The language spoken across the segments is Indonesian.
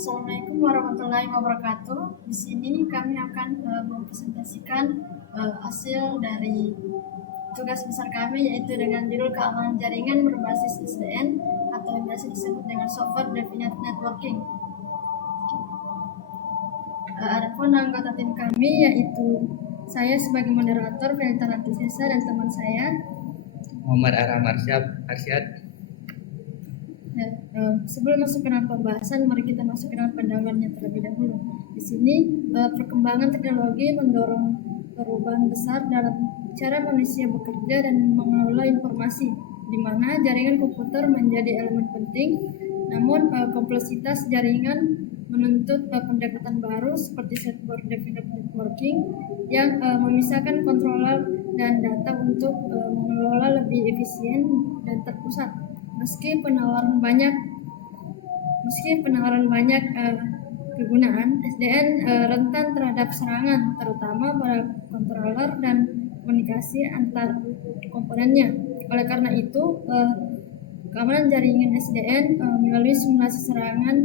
Assalamualaikum warahmatullahi wabarakatuh. Di sini kami akan mempresentasikan hasil dari tugas besar kami, yaitu dengan judul keamanan jaringan berbasis SDN atau yang biasa disebut dengan Software Defined Networking. Adapun anggota tim kami yaitu saya sebagai moderator Felita Rantisesa dan teman saya Muhammad Arham Arsyad. Sebelum masuk ke dalam pembahasan, mari kita masuk ke dalam pendahuluannya terlebih dahulu. Di sini perkembangan teknologi mendorong perubahan besar dalam cara manusia bekerja dan mengelola informasi, di mana jaringan komputer menjadi elemen penting. Namun kompleksitas jaringan menuntut pendekatan baru seperti Software Defined Networking yang memisahkan kontroler dan data untuk mengelola lebih efisien dan terpusat. Meski penawaran banyak kegunaan, SDN rentan terhadap serangan, terutama pada controller dan komunikasi antar komponennya. Oleh karena itu, keamanan jaringan SDN melalui simulasi serangan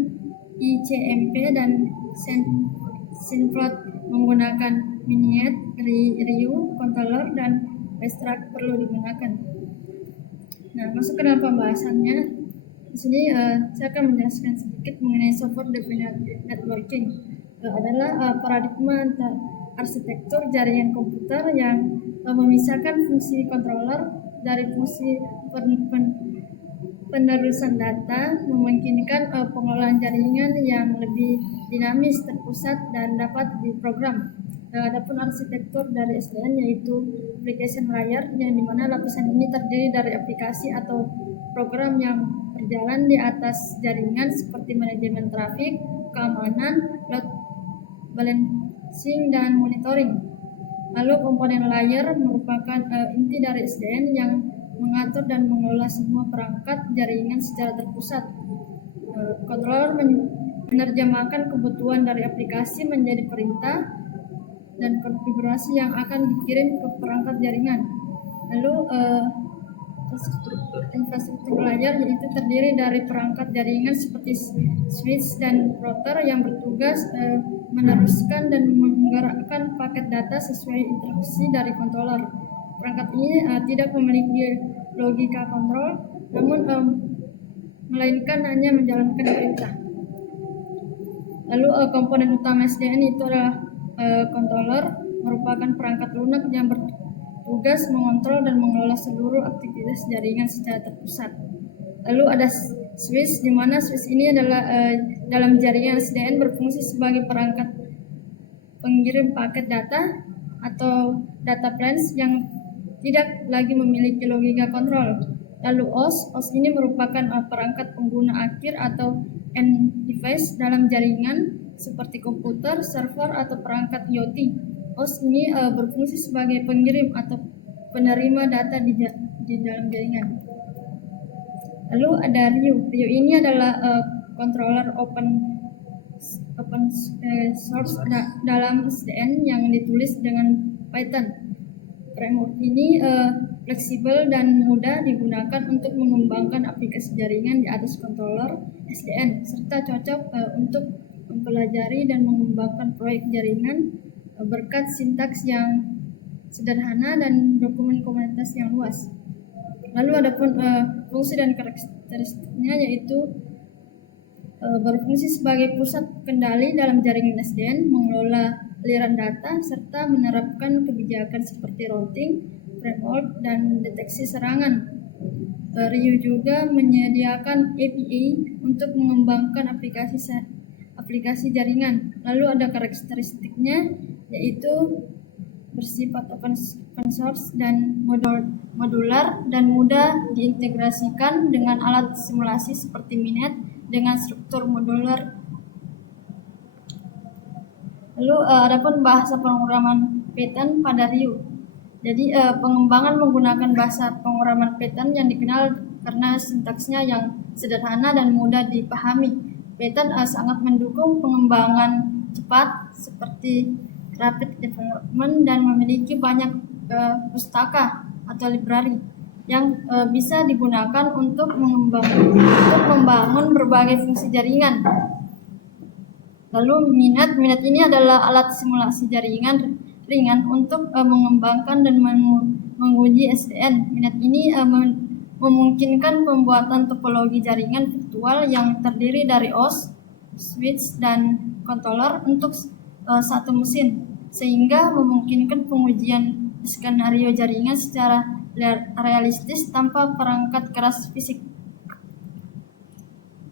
ICMP dan Synplot menggunakan Mininet, RIU, controller, dan Extract perlu digunakan. Nah, masuk ke dalam pembahasannya. Di sini saya akan menjelaskan sedikit mengenai Software Defined Networking. Adalah paradigma arsitektur jaringan komputer yang memisahkan fungsi controller dari fungsi penerusan data, memungkinkan pengelolaan jaringan yang lebih dinamis, terpusat, dan dapat diprogram. Adapun arsitektur dari SDN yaitu application layer, yang dimana lapisan ini terdiri dari aplikasi atau program yang berjalan di atas jaringan seperti manajemen trafik, keamanan, load balancing, dan monitoring. Lalu komponen layer merupakan inti dari SDN yang mengatur dan mengelola semua perangkat jaringan secara terpusat. Controller menerjemahkan kebutuhan dari aplikasi menjadi perintah dan konfigurasi yang akan dikirim ke perangkat jaringan. Lalu infrastruktur layer yaitu terdiri dari perangkat jaringan seperti switch dan router yang bertugas meneruskan dan menggerakkan paket data sesuai instruksi dari controller. Perangkat ini tidak memiliki logika kontrol, namun melainkan hanya menjalankan perintah. Lalu komponen utama SDN itu adalah controller, merupakan perangkat lunak yang bertugas mengontrol dan mengelola seluruh aktivitas jaringan secara terpusat. Lalu ada switch, di mana switch ini adalah dalam jaringan SDN berfungsi sebagai perangkat pengirim paket data atau data planes yang tidak lagi memiliki logika kontrol. Lalu OS ini merupakan perangkat pengguna akhir atau end device dalam jaringan seperti komputer, server, atau perangkat IoT. OS ini berfungsi sebagai pengirim atau penerima data di dalam jaringan. Lalu ada RIU. RIU ini adalah controller open source dalam SDN yang ditulis dengan Python. Framework ini fleksibel dan mudah digunakan untuk mengembangkan aplikasi jaringan di atas controller SDN, serta cocok untuk mempelajari dan mengembangkan proyek jaringan berkat sintaks yang sederhana dan dokumen komunitas yang luas. Lalu ada pun fungsi dan karakteristiknya, yaitu berfungsi sebagai pusat kendali dalam jaringan SDN, mengelola aliran data, serta menerapkan kebijakan seperti routing, framework, dan deteksi serangan. RIU juga menyediakan API untuk mengembangkan aplikasi jaringan. Lalu ada karakteristiknya, yaitu bersifat open source dan modular dan mudah diintegrasikan dengan alat simulasi seperti Minet dengan struktur modular. Lalu adapun bahasa pemrograman Python pada RIU. Jadi pengembangan menggunakan bahasa pemrograman Python yang dikenal karena sintaksnya yang sederhana dan mudah dipahami. Python sangat mendukung pengembangan cepat seperti rapid development dan memiliki banyak pustaka atau library yang bisa digunakan untuk membangun berbagai fungsi jaringan. Lalu Minat ini adalah alat simulasi jaringan ringan untuk mengembangkan dan menguji SDN. Minat ini memungkinkan pembuatan topologi jaringan virtual yang terdiri dari host, switch, dan controller untuk satu mesin, sehingga memungkinkan pengujian skenario jaringan secara realistis tanpa perangkat keras fisik.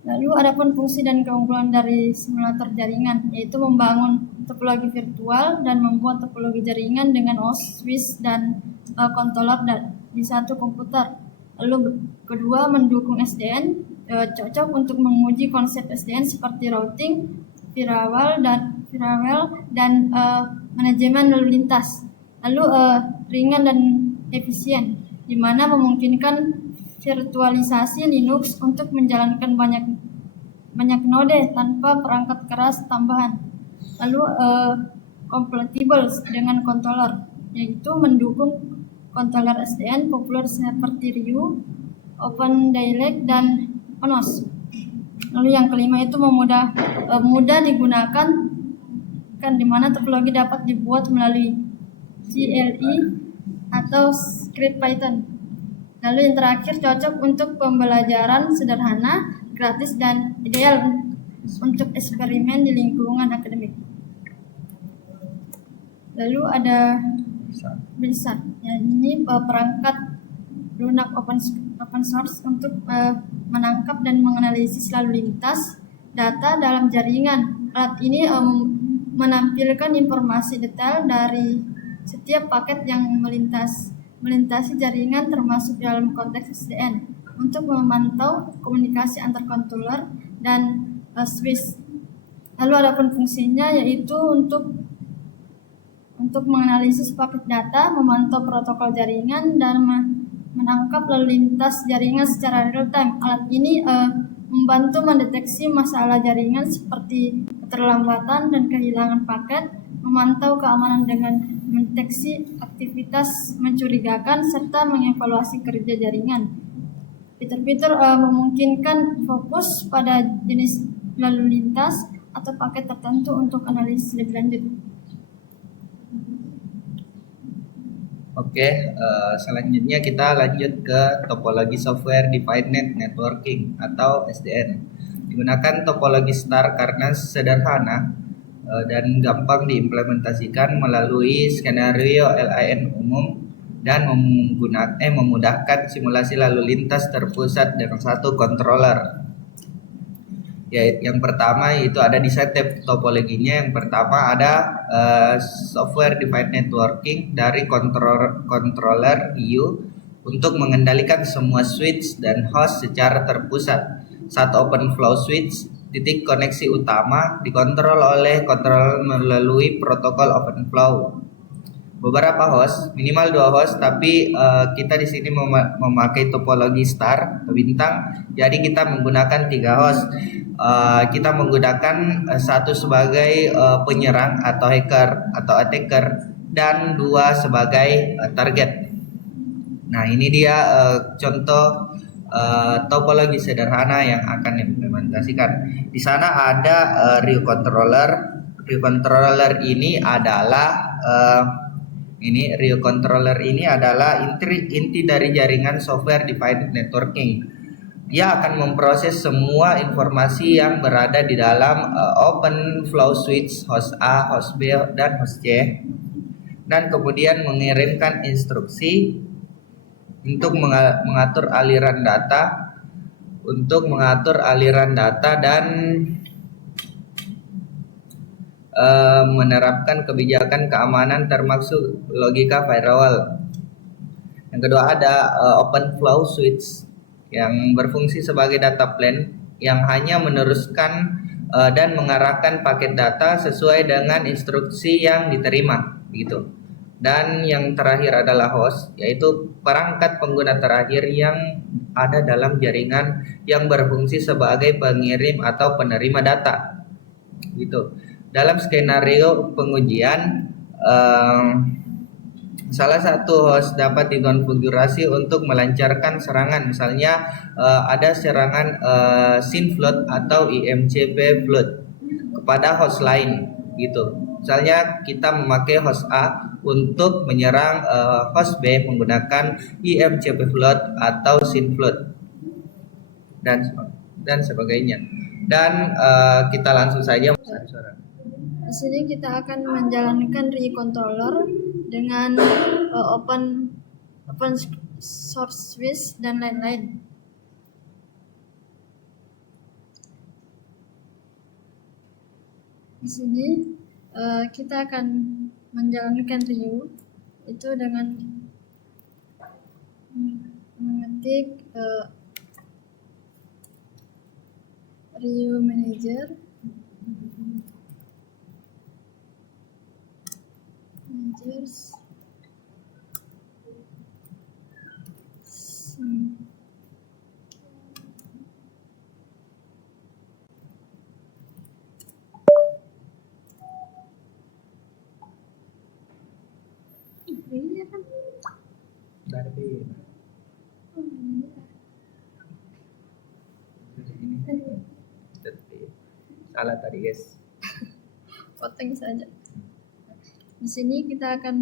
Lalu adapun fungsi dan keunggulan dari simulator jaringan, yaitu membangun topologi virtual dan membuat topologi jaringan dengan host, switch, dan controller di satu komputer. Lalu kedua, mendukung SDN, cocok untuk menguji konsep SDN seperti routing, firewall dan manajemen lalu lintas. Lalu ringan dan efisien, di mana memungkinkan virtualisasi Linux untuk menjalankan banyak node tanpa perangkat keras tambahan. Lalu compatible dengan controller, yaitu mendukung controller SDN populer seperti Ryu, OpenDialect, dan ONOS. Lalu yang kelima itu mudah digunakan, di mana topologi dapat dibuat melalui CLI atau script Python. Lalu yang terakhir, cocok untuk pembelajaran sederhana, gratis, dan ideal untuk eksperimen di lingkungan akademik. Lalu ada BISAT, ini perangkat lunak open source untuk menangkap dan menganalisis lalu lintas data dalam jaringan. Alat ini menampilkan informasi detail dari setiap paket yang melintasi jaringan termasuk dalam konteks SDN untuk memantau komunikasi antar controller dan switch. Lalu adapun fungsinya yaitu untuk menganalisis paket data, memantau protokol jaringan, dan menangkap lalu lintas jaringan secara real time. Alat ini membantu mendeteksi masalah jaringan seperti keterlambatan dan kehilangan paket, memantau keamanan dengan mendeteksi aktivitas mencurigakan, serta mengevaluasi kerja jaringan. Fitur-fitur memungkinkan fokus pada jenis lalu lintas atau paket tertentu untuk analisis lebih lanjut. Oke, selanjutnya kita lanjut ke topologi software defined networking atau SDN. Digunakan topologi star karena sederhana dan gampang diimplementasikan melalui skenario LAN umum dan memudahkan simulasi lalu lintas terpusat dengan satu controller. Ya, yang pertama itu ada di set topologinya. Yang pertama ada software defined networking dari controller EU untuk mengendalikan semua switch dan host secara terpusat. Satu open flow switch, titik koneksi utama dikontrol oleh controller melalui protokol open flow. Beberapa host, minimal 2 host, tapi kita di sini memakai topologi star atau bintang, jadi kita menggunakan 3 host. Kita menggunakan satu sebagai penyerang atau hacker atau attacker dan 2 sebagai target. Nah, ini dia contoh topologi sederhana yang akan diimplementasikan. Di sana ada Rio controller. Rio controller ini adalah inti dari jaringan software defined networking. Dia akan memproses semua informasi yang berada di dalam open flow switch host A, host B, dan host C, dan kemudian mengirimkan instruksi untuk mengatur aliran data, dan menerapkan kebijakan keamanan termasuk logika firewall. Yang kedua ada open flow switch yang berfungsi sebagai data plane yang hanya meneruskan dan mengarahkan paket data sesuai dengan instruksi yang diterima, gitu. Dan yang terakhir adalah host, yaitu perangkat pengguna terakhir yang ada dalam jaringan yang berfungsi sebagai pengirim atau penerima data, gitu. Dalam skenario pengujian, salah satu host dapat dikonfigurasi untuk melancarkan serangan. Misalnya ada serangan SYN flood atau IMCP flood kepada host lain gitu. Misalnya kita memakai host A untuk menyerang host B menggunakan IMCP float atau SYN float dan sebagainya. Dan kita langsung saja. Di sini kita akan menjalankan RIU controller dengan open source Swiss dan lain-lain. Di sini kita akan menjalankan RIU itu dengan mengetik RIU manager Salah tadi guys. Potong saja. Di sini kita akan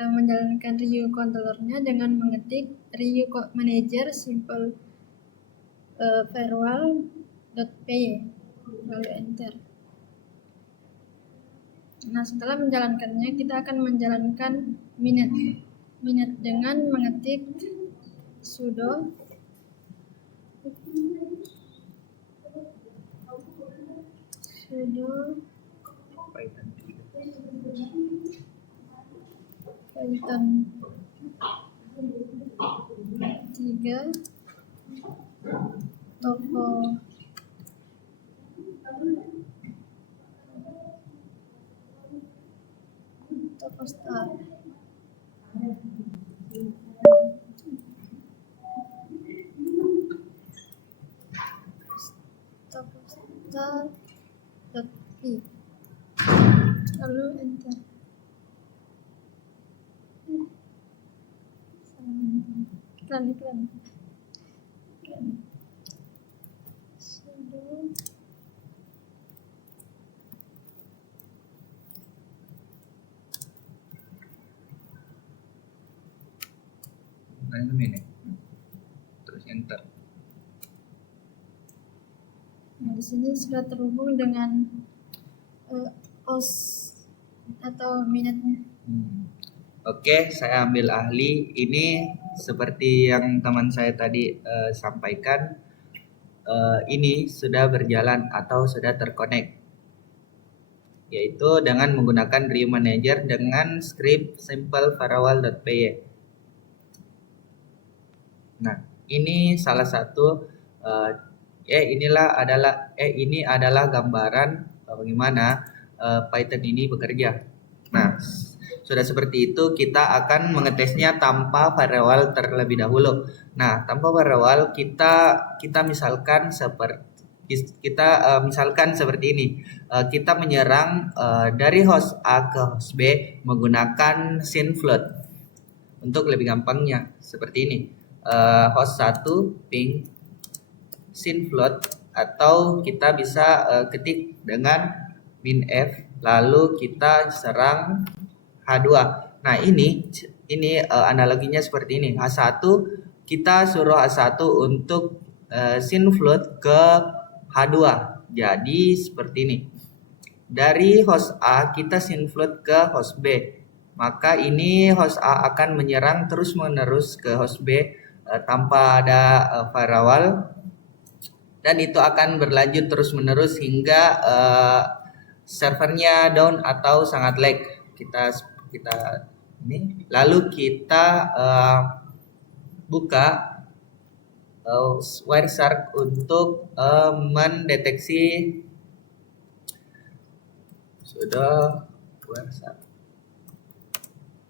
menjalankan RIU controllernya dengan mengetik RIU manager simple firewall.py lalu enter. Nah, setelah menjalankannya kita akan menjalankan minute dengan mengetik sudo Python 3 toko star. Toko.p lalu enter. Iklan. Sudo terus enter. Nah, di sini sudah terhubung dengan OS atau minutnya. Oke, saya ambil ahli. Ini seperti yang teman saya tadi sampaikan, ini sudah berjalan atau sudah terkonek, yaitu dengan menggunakan RIU manager dengan script simple firewall.py. Nah, ini salah satu ini adalah gambaran bagaimana Python ini bekerja. Nah, sudah seperti itu kita akan mengetesnya tanpa firewall terlebih dahulu. Nah, tanpa firewall kita misalkan seperti ini. Kita menyerang dari host A ke host B menggunakan SYN float. Untuk lebih gampangnya seperti ini. Host 1 ping SYN float, atau kita bisa ketik dengan minf lalu kita serang H2. Nah, ini analoginya seperti ini. H1 kita suruh H1 untuk SYN float ke H2. Jadi seperti ini. Dari host A kita SYN float ke host B. Maka ini host A akan menyerang terus-menerus ke host B tanpa ada firewall, dan itu akan berlanjut terus-menerus hingga servernya down atau sangat lag. Kita ini lalu kita buka Wireshark untuk mendeteksi Wireshark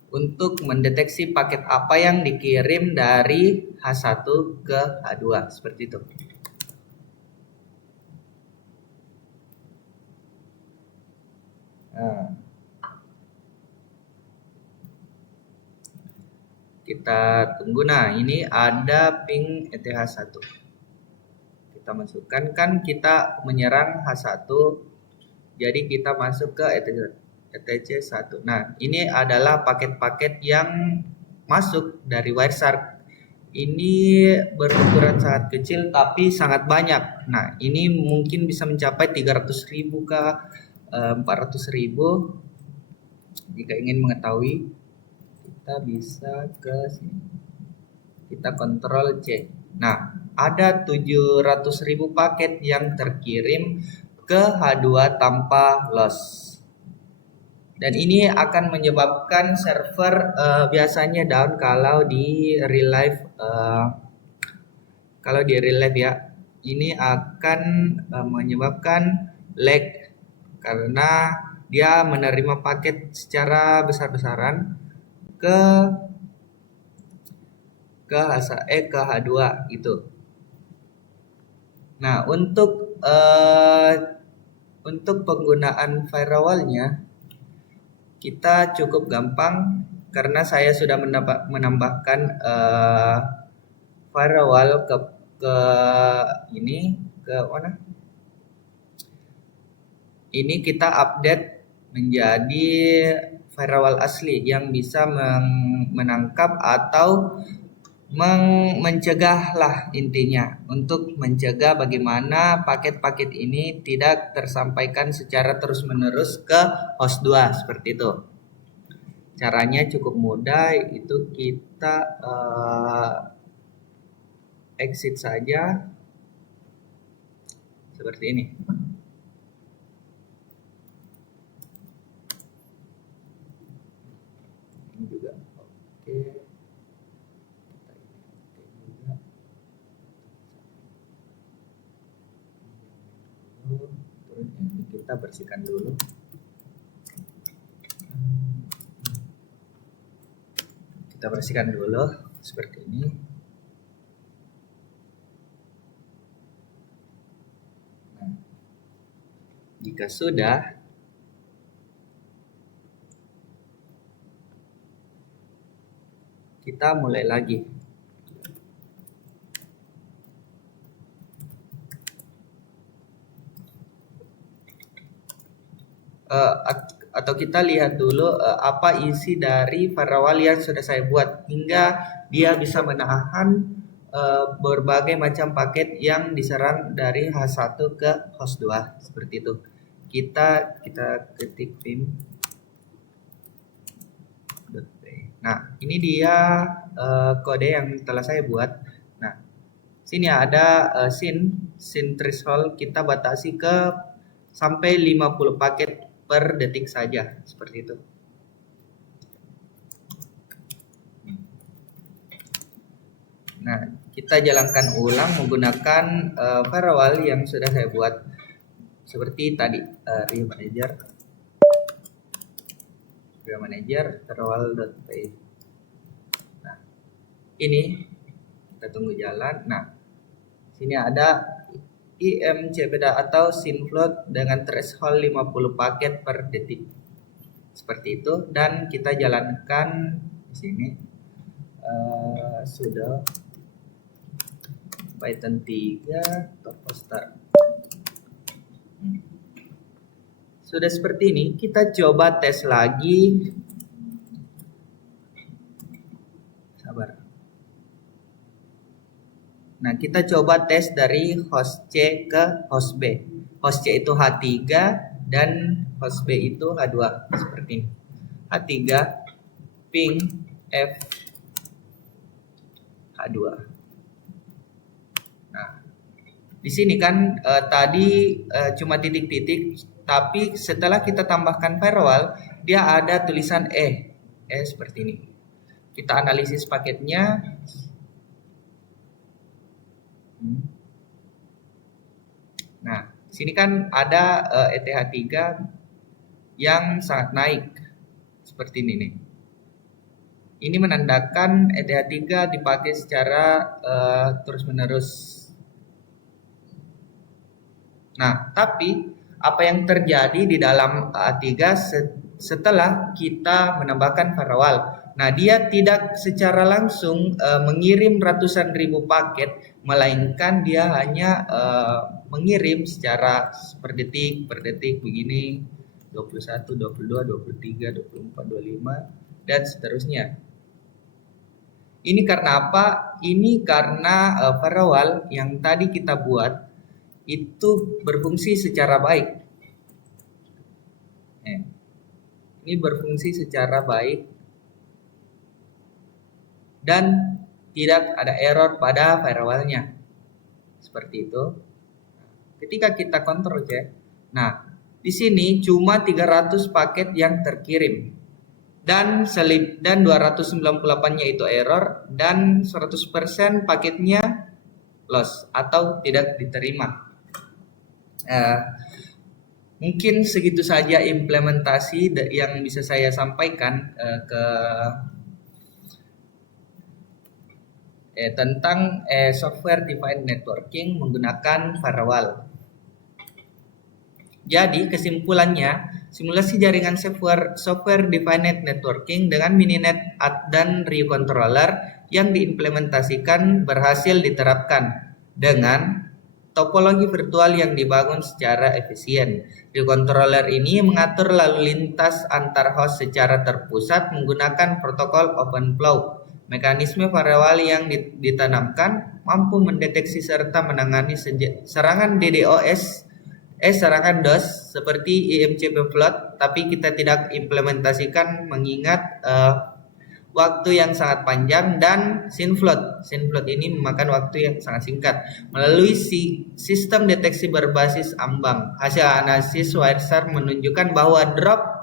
untuk mendeteksi paket apa yang dikirim dari H1 ke H2 seperti itu. Nah, kita tunggu. Nah, ini ada ping ETH1. Kita masukkan, kan kita menyerang H1 Jadi kita masuk ke ETC 1. Nah, ini adalah paket-paket yang masuk dari Wireshark. Ini berukuran sangat kecil tapi sangat banyak. Nah, ini mungkin bisa mencapai 300.000 ke 400.000. Jika ingin mengetahui, kita bisa ke sini. Kita kontrol C. Nah, ada 700.000 paket yang terkirim ke H2 tanpa loss. Dan ini akan menyebabkan server biasanya down kalau di real life. Kalau di real life ya, ini akan menyebabkan lag karena dia menerima paket secara besar-besaran ke H2 gitu. Nah, untuk penggunaan firewallnya kita cukup gampang karena saya sudah menambahkan firewall ke mana? Ini kita update menjadi firewall asli yang bisa menangkap atau mencegah lah intinya, untuk mencegah bagaimana paket-paket ini tidak tersampaikan secara terus-menerus ke host 2 seperti itu. Caranya cukup mudah, itu kita exit saja seperti ini. Ini juga oke. Kita bersihkan dulu. Kita bersihkan dulu seperti ini. Nah, jika sudah, kita mulai lagi. Atau kita lihat dulu apa isi dari firewall yang sudah saya buat hingga dia bisa menahan berbagai macam paket yang diserang dari H1 ke host 2 seperti itu. Kita ketik vim. Nah, ini dia kode yang telah saya buat. Nah, sini ada sin threshold, kita batasi ke sampai 50 paket per detik saja, seperti itu. Nah, kita jalankan ulang menggunakan firewall yang sudah saya buat seperti tadi, Rio Manager firewall.py. Nah, ini kita tunggu jalan. Nah, sini ada IMCPDA atau SYNFloat dengan threshold 50 paket per detik. Seperti itu, dan kita jalankan di sini sudah Python 3 Turbo Start. Sudah seperti ini, kita coba tes lagi. Sabar. Nah, kita coba tes dari host C ke host B. Host C itu H3 dan host B itu H2 seperti ini. H3 ping F H2. Nah, di sini kan tadi cuma titik-titik, tapi setelah kita tambahkan firewall, dia ada tulisan seperti ini. Kita analisis paketnya. Nah, sini kan ada ETH3 yang sangat naik seperti ini nih. Ini menandakan ETH3 dipakai secara terus-menerus. Nah, tapi apa yang terjadi di dalam A3 setelah kita menambahkan firewall? Nah, dia tidak secara langsung mengirim ratusan ribu paket, melainkan dia hanya mengirim secara per detik begini 21, 22, 23, 24, 25 dan seterusnya. Ini karena apa? Ini karena firewall yang tadi kita buat itu berfungsi secara baik. Ini berfungsi secara baik dan tidak ada error pada firewallnya. Seperti itu. Ketika kita Ctrl C, nah di sini cuma 300 paket yang terkirim dan 298-nya itu error dan 100% paketnya loss atau tidak diterima. Mungkin segitu saja implementasi yang bisa saya sampaikan tentang software defined networking menggunakan firewall. Jadi kesimpulannya, simulasi jaringan software defined networking dengan mininet dan Rio controller yang diimplementasikan berhasil diterapkan dengan topologi virtual yang dibangun secara efisien. Rio controller ini mengatur lalu lintas antar host secara terpusat menggunakan protokol OpenFlow. Mekanisme firewall yang ditanamkan mampu mendeteksi serta menangani serangan serangan DOS seperti IMC payload, tapi kita tidak implementasikan mengingat waktu yang sangat panjang dan SYNFLOT. SYNFLOT ini memakan waktu yang sangat singkat. Melalui sistem deteksi berbasis ambang, hasil analisis Wireshark menunjukkan bahwa drop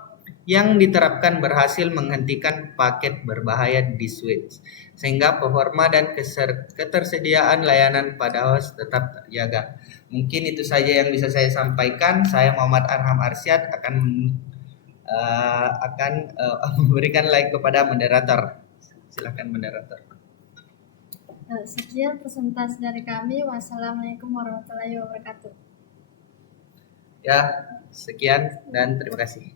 yang diterapkan berhasil menghentikan paket berbahaya di switch, sehingga performa dan ketersediaan layanan pada host tetap terjaga. Mungkin itu saja yang bisa saya sampaikan. Saya Muhammad Arham Arsyad akan memberikan like kepada moderator. Silakan moderator. Sekian presentasi dari kami. Wassalamualaikum warahmatullahi wabarakatuh. Ya, sekian dan terima kasih.